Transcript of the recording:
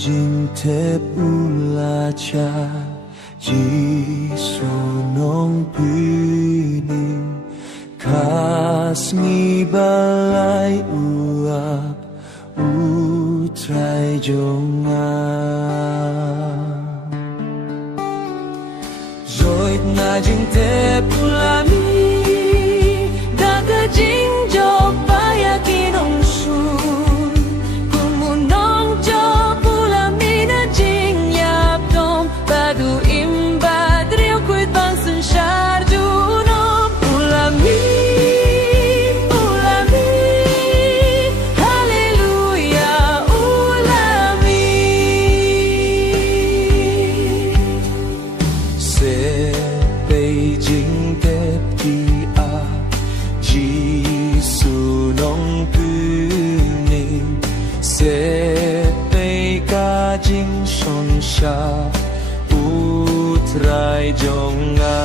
Jintep ulacha jisonong pining kasngi balay uap utray jonga zoit na jintep ulami daga jingjok payakinong sun kumunong jok Badu imba driu kuit bang sun shardu nom ulami ulami haleluya ulami se beijing tep ki a ji sunong puning se bei ka jing son sha Utray jonga